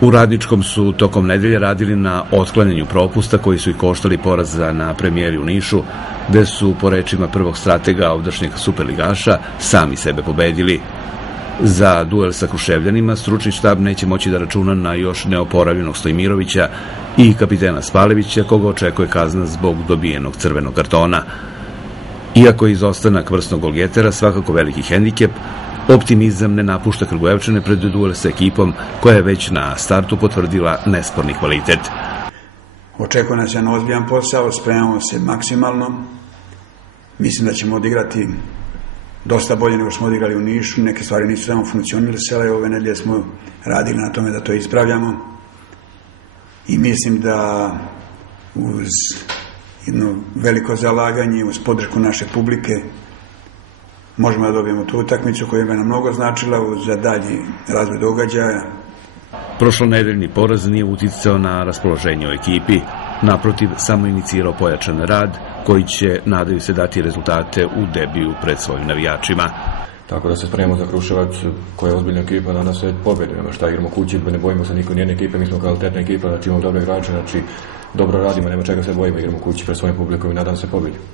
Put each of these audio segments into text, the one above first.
U Radničkom su tokom nedelje radili na otklanjanju propusta koji su ih koštali poraza na premijeri u Nišu, gde su, po rečima prvog stratega ovdašnjeg superligaša, sami sebe pobedili. Za duel sa Kruševljanima stručni štab neće moći da računa na još neoporavljenog Stojmirovića i kapitena Spalevića, koga očekuje kazna zbog dobijenog crvenog kartona. Iako je izostanak vrsnog golgetera svakako veliki hendikep, optimizam ne napušta Kragujevčane pred duel sa ekipom koja je već na startu potvrdila nesporni kvalitet. Očekuje nas jedan ozbiljan posao, spremamo se maksimalno. Mislim da ćemo odigrati dosta bolje nego smo odigrali u Nišu. Neke stvari nisu samo funkcionisale, ove nedelje smo radili na tome da to ispravljamo. I mislim da uz jedno veliko zalaganje, uz podršku naše publike, možemo da dobijemo tu utakmicu koja je nam mnogo značila za dalji razvoj događaja. Prošlonedeljni poraz nije uticao na raspoloženje u ekipi, naprotiv, samo inicirao pojačan rad koji će, nadaju se, dati rezultate u debiju pred svojim navijačima. Tako da se spremamo za Kruševac, koja je ozbiljna ekipa, da nas pobedimo. Šta igramo kući, ne bojimo se niko nijedne ekipe, mi smo kvalitetna ekipa, znači imamo dobre igrače, znači dobro radimo, nema čega se bojimo, igramo kući pred svojim publikom i nadam se pobedimo.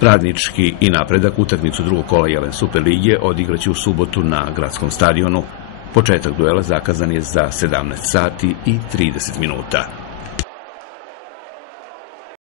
Radnički i Napredak utakmicu drugog kola Jelen Superlige odigraće u subotu na gradskom stadionu. Početak duela zakazan je za 17 sati i 30 minuta.